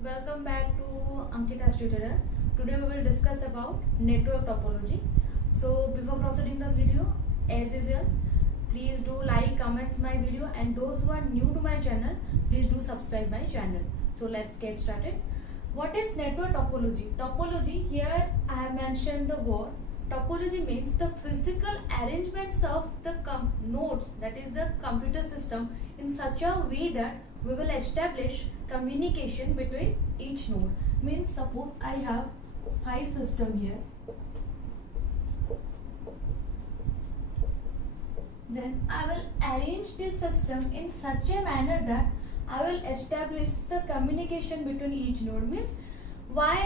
Welcome back to Ankita's tutorial. Today we will discuss about network topology. So before proceeding the video, as usual, please do like, comments my video, and those who are new to my channel, please do subscribe my channel. So let's get started. What is network topology? Topology, here I have mentioned the word. Topology means the physical arrangements of the nodes, that is the computer system, in such a way that we will establish communication between each node. Means suppose I have file system here, then I will arrange this system in such a manner that I will establish the communication between each node. Means why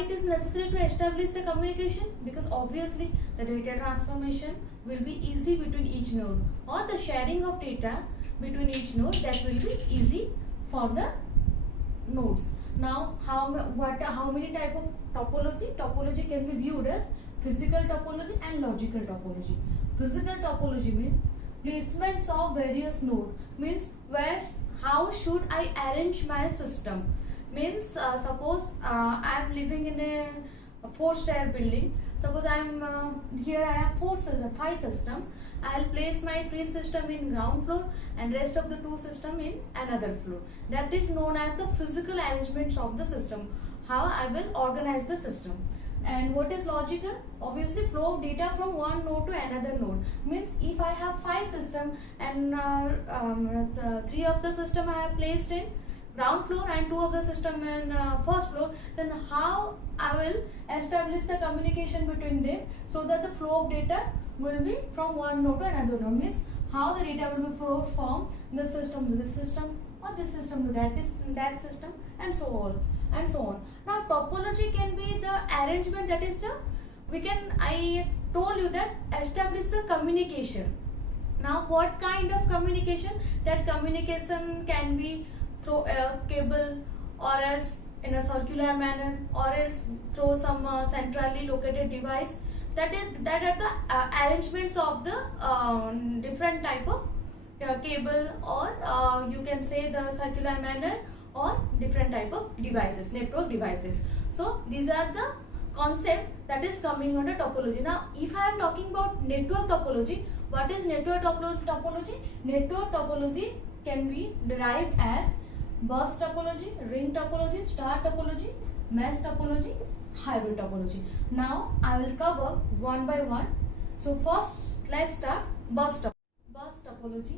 it is necessary to establish the communication? Because obviously the data transformation will be easy between each node, or the sharing of data between each node, that will be easy for the nodes. Now how many type of topology? Topology can be viewed as physical topology and logical topology. Physical topology means placements of various nodes, means how should I arrange my system. Means suppose I am living in a 4-star building. Suppose I am here I have 5 system. I will place my 3 system in ground floor and rest of the 2 system in another floor. That is known as the physical arrangements of the system. How I will organize the system. And what is logical? Obviously flow of data from one node to another node. Means if I have 5 system and 3 of the system I have placed in ground floor and 2 of the system in first floor, then how I will establish the communication between them so that the flow of data will be from one node to another node. Means how the data will be flowed from this system to this system, or this system to that system, and so on and so on. Now topology can be the arrangement, that is I told you that establish the communication. Now what kind of communication? That communication can be through a cable, or else in a circular manner, or else through some centrally located device. That are the arrangements of the different type of cable, or you can say the circular manner, or different type of devices, network devices. So these are the concept that is coming under topology. Now if I am talking about network topology, what is network topology? Network topology can be derived as bus topology, ring topology, star topology, mesh topology, hybrid topology. Now I will cover one by one. So first let's start bus topology.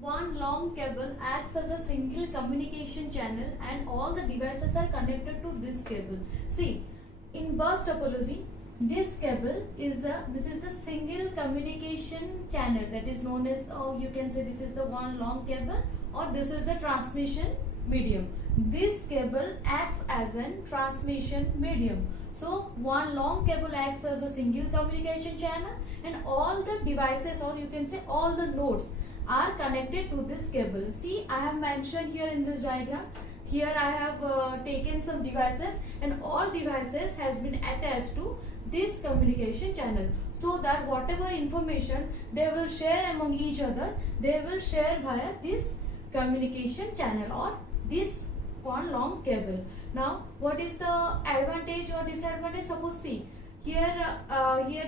One long cable acts as a single communication channel and all the devices are connected to this cable. See, in bus topology, this cable is the single communication channel, that is known as, you can say this is the one long cable, or this is the transmission medium. This cable acts as a transmission medium. So one long cable acts as a single communication channel and all the devices, or you can say all the nodes, are connected to this cable. See, I have mentioned here in this diagram. Here I have taken some devices, and all devices has been attached to this communication channel, so that whatever information they will share among each other, they will share via this communication channel or this one long cable. Now what is the advantage or disadvantage? Suppose see, here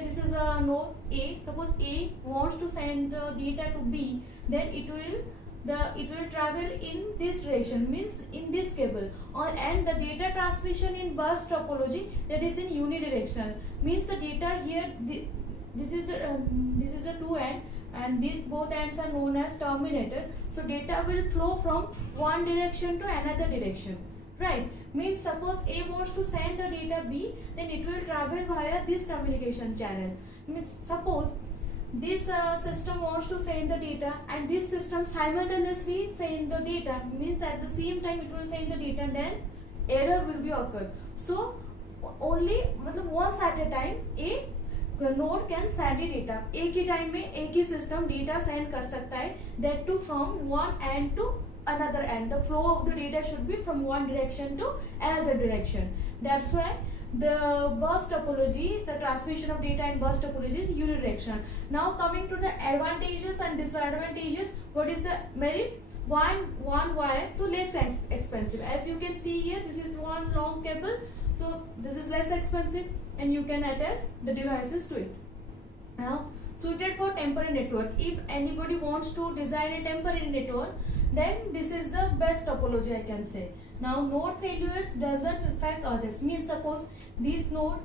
this is a node A. Suppose A wants to send the data to B, then it will travel in this direction, means in this cable, and the data transmission in bus topology, that is in unidirectional, means the data here, this is the two end, and these both ends are known as terminator. So data will flow from one direction to another direction, right? Means suppose A wants to send the data B, then it will travel via this communication channel. Means suppose this system wants to send the data and this system simultaneously send the data, means at the same time it will send the data, and then error will be occurred. So only once at a time a node can send data, एक ही time में एक ही system data send कर सकता है, that too from one end to another end. The flow of the data should be from one direction to another direction. That's why the bus topology, the transmission of data in bus topology is unidirectional. Now coming to the advantages and disadvantages. What is the merit? one wire, so less expensive. As you can see here, this is one long cable, so this is less expensive and you can attach the devices to it. Now, suited for temporary network. If anybody wants to design a temporary network, then this is the best topology, I can say. Now, node failures doesn't affect others. Means suppose this node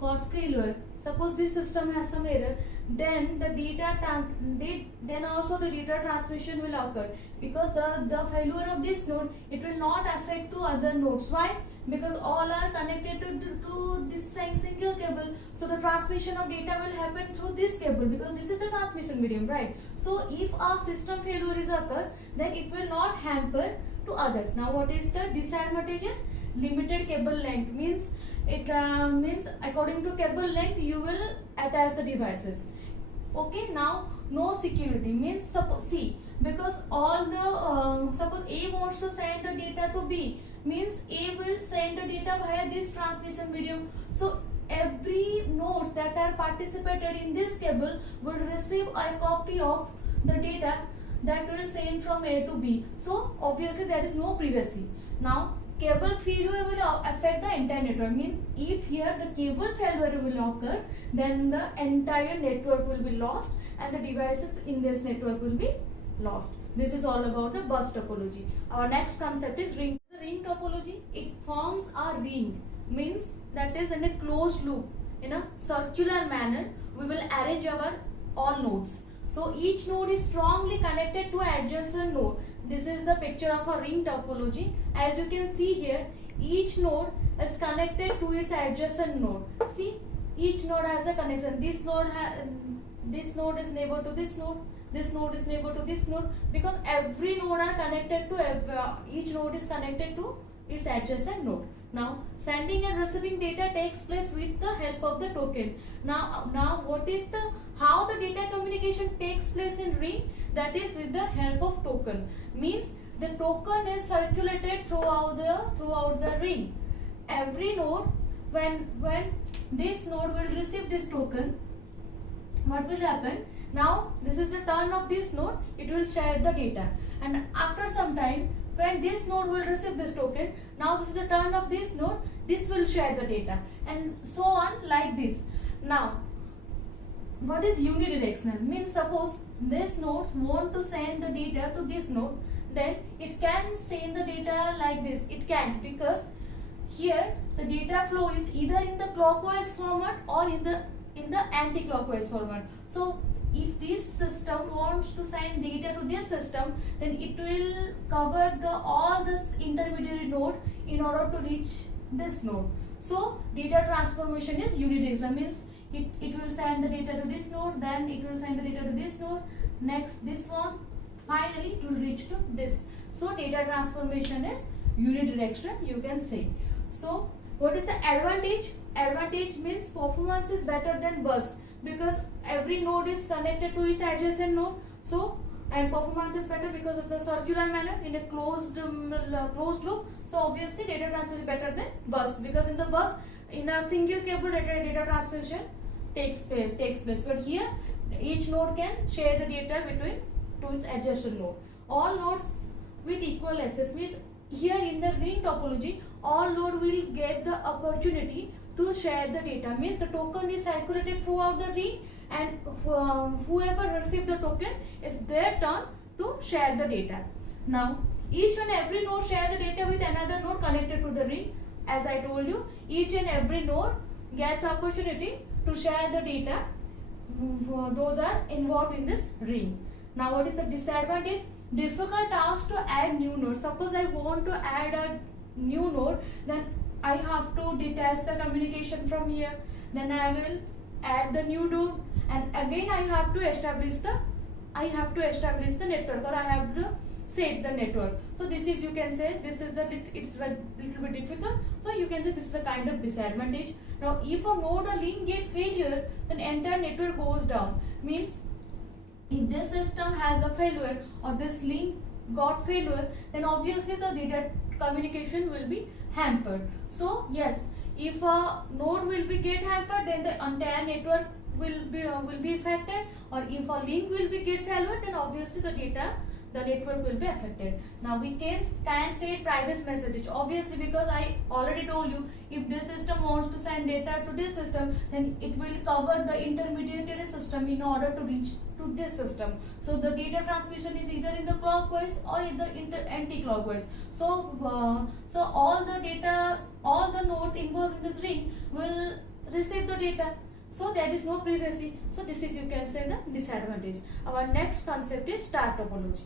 got failure, suppose this system has some error, then the then also the data transmission will occur, because the failure of this node, it will not affect to other nodes. Why? Because all are connected to this single cable, so the transmission of data will happen through this cable, because this is the transmission medium, right? So if a system failure is occur, then it will not hamper to others. Now, what is the disadvantages? Limited cable length, means it means according to cable length you will attach the devices. Okay, now no security, means suppose C, because all the suppose A wants to send the data to B, means A will send the data via this transmission medium. So every node that are participated in this cable will receive a copy of the data that will send from A to B. So obviously there is no privacy. Now, cable failure will affect the entire network. Means if here the cable failure will occur, then the entire network will be lost and the devices in this network will be lost. This is all about the bus topology. Our next concept is ring. The ring topology, it forms a ring, means that is in a closed loop, in a circular manner we will arrange our all nodes. So each node is strongly connected to adjacent node. This is the picture of a ring topology. As you can see here, each node is connected to its adjacent node. See, each node has a connection. This node is neighbor to this node. This node is neighbor to this node, because every node are connected to each node is connected to its adjacent node. Now, sending and receiving data takes place with the help of the token. Now what is the how the data communication takes place in ring? That is with the help of token. Means the token is circulated throughout the ring. Every node, when this node will receive this token, what will happen? Now this is the turn of this node, it will share the data, and after some time when this node will receive this token, now this is the turn of this node, this will share the data, and so on like this. Now, what is unidirectional? Means suppose this nodes want to send the data to this node, then it can send the data like this. It can't, because here the data flow is either in the clockwise format or in the anti-clockwise format. So if this system wants to send data to this system, then it will cover all this intermediary node in order to reach this node. So data transformation is unidirectional, means it will send the data to this node, then it will send the data to this node, next this one, finally it will reach to this. So data transformation is unidirectional, you can say. So what is the advantage? Advantage means performance is better than bus, because every node is connected to its adjacent node. So, and performance is better because it's a circular manner in a closed loop. So obviously data transmission is better than bus, because in the bus, in a single cable data transmission takes place. But here each node can share the data between to its adjacent node. All nodes with equal access, means here in the ring topology, all node will get the opportunity to share the data. Means the token is circulated throughout the ring, and whoever received the token, it's their turn to share the data. Now each and every node share the data with another node connected to the ring. As I told you, each and every node gets opportunity to share the data. Those are involved in this ring. Now what is the disadvantage? Difficult task to add new nodes. Suppose I want to add a new node, then I have to detach the communication from here, then I will add the new node, and again I have to establish the network, or I have to set the network. So this is, you can say, this is it's a little bit difficult. So you can say this is the kind of disadvantage. Now if a node or link get failure, then entire network goes down. Means if this system has a failure or this link got failure, then obviously the data communication will be hampered. So yes, if a node will be get hampered, then the entire network will be affected, or if a link will be get failure, then obviously the the network will be affected. Now we can say private messages, obviously, because I already told you, if this system wants to send data to this system, then it will cover the intermediary system in order to reach to this system. So the data transmission is either in the clockwise or in the anti-clockwise. So so all the data, all the nodes involved in this ring will receive the data. So there is no privacy. So this is, you can say, the disadvantage. Our next concept is star topology.